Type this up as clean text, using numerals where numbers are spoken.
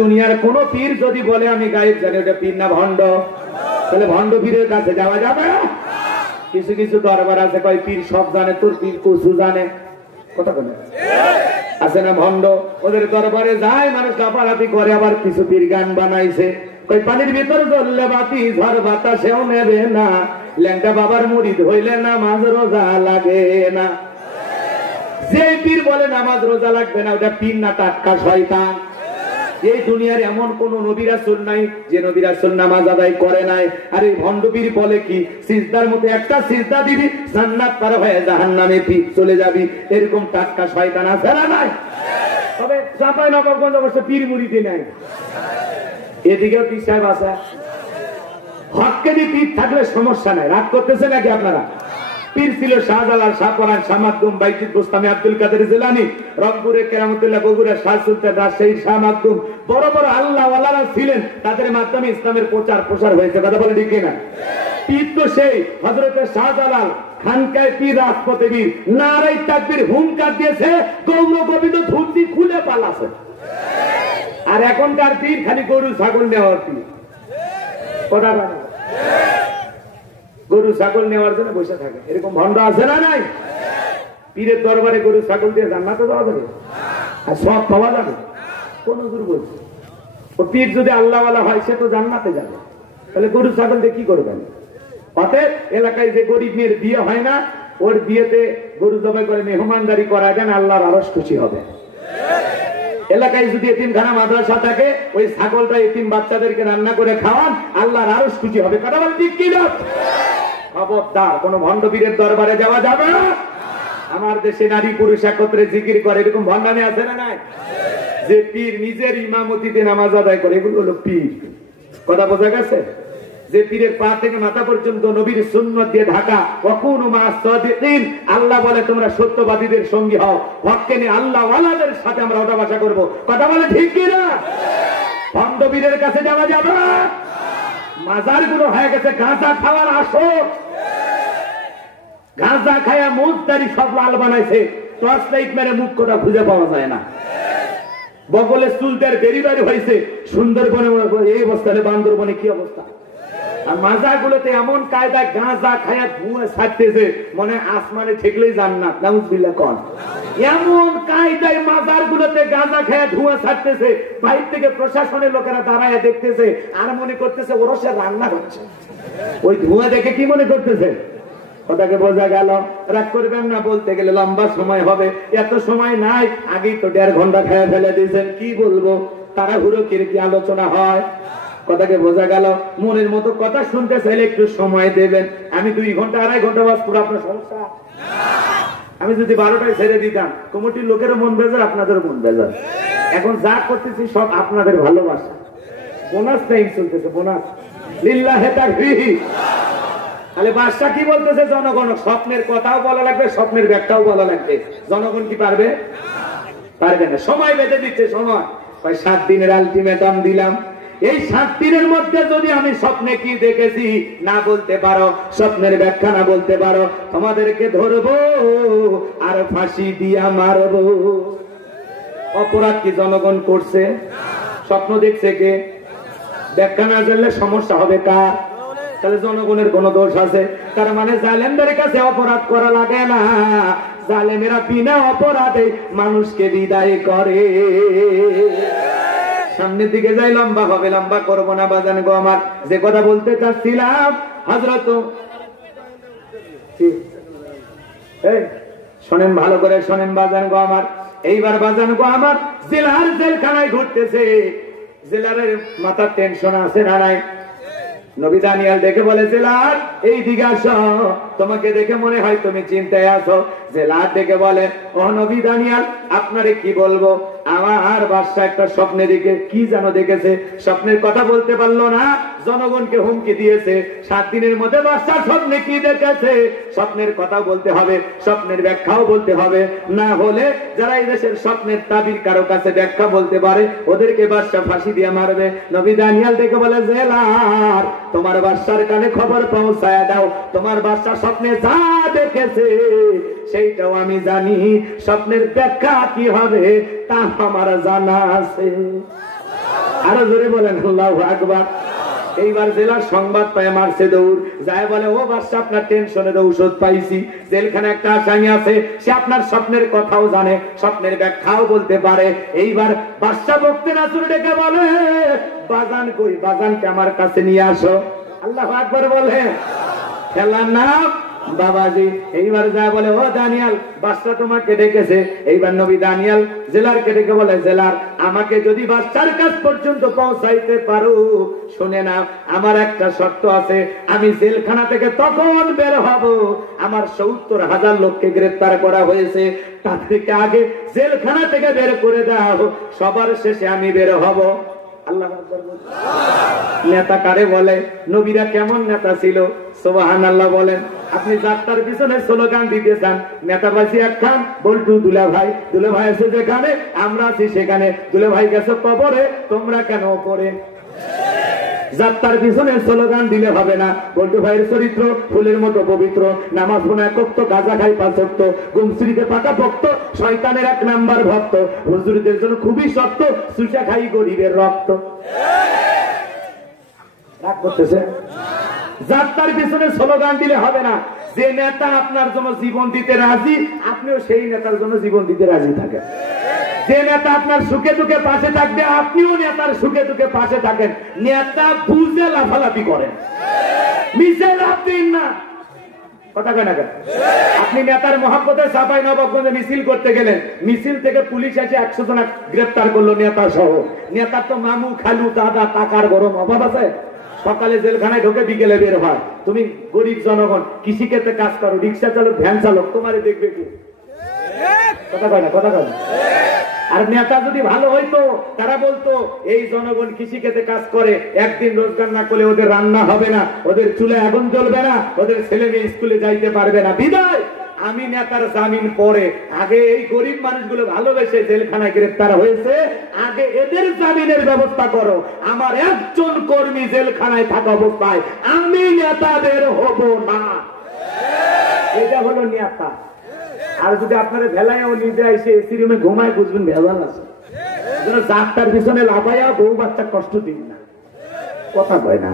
দুনিয়ার কোন পীর যদি বলে আমি গায়েব জানি, ওটা পীর না ভণ্ড? তাহলে ভণ্ড পীরের কাছে যাওয়া যাবে? কিছু কিছু দরবার আছে কয় পীর সব জানে, তোর পীর কুসু জানে, কথা বলে আছে না ভণ্ড? ওদের দরবারে যায় মানুষ লাফালাফি করে। আবার কিছু পীর গান বানাইছে, কই পানির ভিতর জ্বললে বাতি ঝড় বাতাসেও নেবে না, ল্যাংটা বাবার মুরিদ হইলে নামাজ রোজা লাগে না। যে পীর বলে নামাজ রোজা লাগবে না, ওটা পীর না, টাটকা শয়তান। এই দুনিয়ার এমন কোন নবী রাসূল নাই যে নবী রাসূল নামাজ আদায় করে নাই। আর এই ভণ্ড পীর বলে কি, সিজদার মধ্যে একটা সিজদা দিবি জান্নাত পার হয়ে জাহান্নামে চলে যাবি। এরকম টাটকা শয়তান আছে না নাই? তবে চাঁপাই নবাবগঞ্জ অবশ্য পীর মুরিদি নাই, এদিকেও পীর সাহেব আছে। হককে দিয়ে পীর থাকলে সমস্যা নাই। রাগ করতেছে নাকি আপনারা? পীর ছিল শাহজালাল, শাহপরান, শাহ মাকদুম, বাইজিদ বুস্তামি, আব্দুল কাদের জিলানী, রংপুরে কেরামতুল্লাহ, বগুড়া শাহ সুলতান, রাজশাহী শাহ মাকদুম, বড় বড় আল্লাহ ওয়ালারা ছিলেন, তাদের মাধ্যমে ইসলামের প্রচার হয়েছে। কথা বলে ঠিক না? পীর তো সেই হযরতে শাহজালাল, খানকায় পীর, রাজপথে বীর, নারায়ে তাকবীর হুঙ্কার দিয়েছে, গৌর গোবিন্দ ধুতি খুলে পালাছে। আর এখনকার পীর খালি গরু ছাগল নেওয়ার পীর। কথা বলে গরু ছাগল নেওয়ার জন্য বসে থাকে, এরকম ভণ্ড আছে না নাই? পীরের দরবারে গরু ছাগল দিয়ে জান্নাতে যাওয়া যাবে আর সব পাওয়া যাবে? কোন গুরু বলছে? ও পীর যদি আল্লাহওয়ালা হয় সে তো জান্নাতে যাবে, তাহলে গরু ছাগল দিয়ে কি করবেন? অতএব এলাকায় যে গরিব মেয়ের বিয়ে হয় না, ওর বিয়েতে গরু জবাই করে মেহমানদারি করা দেন, আল্লাহর আরশ খুশি হবে। এলাকায় যদি এতিমখানা মাদ্রাসা থাকে, ওই ছাগলটা এতিম বাচ্চাদেরকে রান্না করে খাওয়ান, আল্লাহর আরশ খুশি হবে। কথা বল ঠিক কি না? খবরদার, কোন ভণ্ড পীরের দরবারে যাওয়া যাবে না। আমার দেশে নারী পুরুষ একত্রে জিকির করে, এরকম ভণ্ডামি আছে না নাই? যে পীর নিজের ইমামতিতে নামাজ আদায় করে, এগুলো হলো পীর। কথা বোঝা গেছে? যে পীরের পা থেকে মাথা পর্যন্ত নবীর সুন্নাত দিয়ে ঢাকা, ওয়াকুনু মা'আস সাদিকিন, আল্লাহ বলে তোমরা সত্যবাদীদের সঙ্গী হও। হককে নিয়ে আল্লাহ ওয়ালাদের সাথে আমরা ওঠা বসা করব। কথা বলে ঠিক কি না? ভণ্ড পীরের কাছে যাওয়া যাবে না। মাজারগুলো হয়ে গেছে গাঁজা খাওয়ার আসর। গাঁজা খায়া মুখদারি সব লাল বানাইছে, টর্চ লাইট মেরে মুখ কোটা খুঁজে পাওয়া যায় না। বগলে চুলটার বেরি বাড়ি হয়েছে, সুন্দরবনে এই অবস্থা, বান্দরবনে কি অবস্থা? আর মাজারগুলোতে এমন কায়দা গাঁজা খায়া ধুঁয়া ছাড়তেছে, মনে আসমানে ঠেকলেই জান্নাত। নাউজুবিল্লাহ কোন এমন কায়দায় মাজারগুলোতে গাঁজা খায়া ধুঁয়া ছাড়তেছে, বাইরে থেকে প্রশাসনের লোকেরা দাঁড়ায় দেখতেছে আর মনে করতেছে ওরসে রান্না হচ্ছে। ওই ধোঁয়া দেখে কি মনে করতেছে? কথাকে বোঝা গেল? রাগ করবেন না, বলতে গেলে লম্বা সময় হবে, এত সময় নাই, আগেই তো 1.5 ঘন্টা খেয়ে ফেলে দিয়েছেন। কি বলবো, তাড়াহুড়ো কি আলোচনা হয়? কথাকে বোঝা গেল? মনের মতো কথা শুনতে চাইলে একটু সময় দেবেন। আমি 2 ঘন্টা 2.5 ঘন্টা বাস পুরো, আপনার সমস্যা? আমি যদি 12টায় ছেড়ে দিতাম, কমিটির লোকেরও মন বেজার, আপনাদেরও মন বেজার। এখন যা করতেছি সব আপনাদের ভালোবাসা। বোনাস টাইম চলতেছে, বোনাস লিল্লাহি তাকবীর। তাহলে বাদশা কি বলতেছে? জনগণ স্বপ্নের কথাও বলা লাগবে, স্বপ্নের ব্যাখ্যাও বলা লাগবে। জনগণ কি পারবে? পারবে না। সময় বেঁধে দিচ্ছে, সময় 7 দিনের আলটিমেটাম দিলাম। এই 7 দিনের মধ্যে যদি আমি স্বপ্নে কি দেখেছি না বলতে পারো, স্বপ্নের ব্যাখ্যা না বলতে পারো, তোমাদেরকে ধরবো আর ফাঁসি দিয়া মারবো। অপরাধ কি জনগণ করছে? স্বপ্ন দেখছে কে? ব্যাখ্যা না জানলে সমস্যা হবে কার? তাহলে জনগণের কোন দোষ আছে? তার মানে জালেমদের কাছে অপরাধ করা লাগে না, জালেমেরা বিনা অপরাধে মানুষকে বিদায় করে। সামনের দিকে যাই, লম্বা হবে, লম্বা করবো না বাজান গো আমার। যে কথা বলতে চাচ্ছিলাম, হযরত শোনেন, ভালো করে শোনেন বাজান গো আমার। এইবার বাজান গো আমার, জেলার জেলখানায় ঘুরতেছে। জেলারের মাথার টেনশন আছে না নাই? নবী দানিয়েল দেখে বলে, জেলার এই দিকে আসো, তোমাকে দেখে মনে হয় তুমি চিন্তায় আছো। জেলার দেখে বলে, ও নবী দানিয়েল, আপনারে কি বলবো, আমার বাদশা একটা স্বপ্নে দেখে কি যেন দেখেছে, স্বপ্নের কথা বলতে পারলো না, জনগণকে হুমকি দিয়েছে। 7 দিনের মধ্যে বাদশা স্বপ্নে কি দেখেছে স্বপ্নের কথা বলতে হবে, স্বপ্নের ব্যাখ্যাও বলতে হবে। না হলে যারা এই দেশের স্বপ্নের তাবির কারো কাছে ব্যাখ্যা বলতে পারে, ওদেরকে বাদশা ফাঁসি দিয়ে মারবে। নবী দানিয়েল দেখে বলে, জেলার তোমার বাদশার কানে খবর পৌঁছায় দাও, তোমার বাদশা স্বপ্নে যা দেখেছে সেইটাও আমি জানি, স্বপ্নের ব্যাখ্যা কি হবে তা আমার জানা আছে। আরো জোরে বলেন আল্লাহু আকবার। এইবার জেলার সংবাদ পায় মারছে দৌড়, যায় বলে ও বাদশা আপনার টেনশনের ঔষধ পাইছি, জেলখানে একটা আসামি আছে, সে আপনার স্বপ্নের কথাও জানে, স্বপ্নের ব্যাখ্যাও বলতে পারে। এইবার বাদশা বকতে নাসুর ডেকে বলে বাজান কই, বাজানকে আমার কাছে নিয়ে আসো। আল্লাহু আকবার বলে, খেলার নাম বাবাজি। এইবার যা বলে ও দানিয়াল, বাদশা তোমাকে ডেকেছে। এইবার নবী দানিয়াল জেলারকে ডেকে বলে জেলার, আমাকে যদি বাদশার কাছ পর্যন্ত পৌঁছাইতে পারো, শুনে না আমার একটা শর্ত আছে, আমি জেলখানা থেকে তখন বের হব আমার ৭০,০০০ লোককে গ্রেফতার করা হয়েছে, তাদেরকে আগে জেলখানা থেকে বের করে দাও, সবার শেষে আমি বের হব। আল্লাহ নেতা কারে বলে? নবীরা কেমন নেতা ছিল? সুবহানাল্লাহ বলেন। আপনি যাত্রার পিছনে স্লোগান দিতে চান, নেতা পাইছি একখান, বল্টু দুলা ভাই, দুলা ভাই আছে যেখানে আমরা আছি সেখানে, দুলা ভাই গেছে কবরে, তোমরা কেন ওপরে? যাত্রার পিছনে স্লোগান দিলে হবে না। বল্টু ভাইয়ের চরিত্র ফুলের মতো পবিত্র, নামাজ পড়ে এক ওয়াক্ত, গাঁজা খাই ৫ ওয়াক্ত, গুমসুরিতে পাকা ভক্ত, শয়তানের ১ নাম্বার ভক্ত, হুজুরদের জন্য খুবই শক্ত, সুচা খাই গরিবের রক্ত। রাগ করতেছে? যাত্রার পিছনে স্লোগান দিলে হবে না। যে নেতা আপনার জন্য জীবন দিতে রাজি, আপনিও সেই নেতার জন্য জীবন দিতে রাজি থাকেন। যে নেতা আপনার সুখে দুঃখে পাশে থাকবে, আপনিও নেতার সুখে দুঃখে পাশে থাকেন। নেতা বুঝে লাফালাফি করেন, মিশে লাভ দিন না। কথা কয় না কেন? আপনি নেতার মহব্বতে চাপাই নবাবগঞ্জে মিছিল করতে গেলেন, মিছিল থেকে পুলিশ এসে ১০০ জন গ্রেফতার করলো নেতা সহ। নেতার তো মামু খালু দাদা টাকার গরম অভাব আছে, সকালে জেলখানায় ঢোকে বিকেলে বের হয়। তুমি গরিব জনগণ, কৃষিক্ষেত্রে কাজ করো, রিক্সা চালক, ভ্যান চালক, তোমারে দেখবে কি? কথা কয় না, কথা কয় না। আর নেতা যদি ভালো হইতো, তারা বলতো এই জনগণ কৃষিক্ষেত্রে কাজ করে, একদিন রোজগার না করলে ওদের রান্না হবে না, ওদের চুলে আগুন জ্বলবে না, ওদের ছেলে মেয়ে স্কুলে যাইতে পারবে না। বিদায় আমি নেতার জামিন পরে, আগে এই গরিব মানুষগুলো ভালোবেসে জেলখানায় গ্রেফতার হয়েছে, আগে এদের জামিনের ব্যবস্থা করো। আমার একজন কর্মী জেলখানায় থাকা অবস্থায় আমি নেতা বের হব না। এটা হলো নেতা। আর যদি আপনারা ভেলায়ও নিজে এসে এসি রুমে ঘুমায়, বুঝবেন ভেজাল আছে। যাত্রার পিছনে লাফাইয়া বউ বাচ্চা কষ্ট দিন না। কথা কয় না।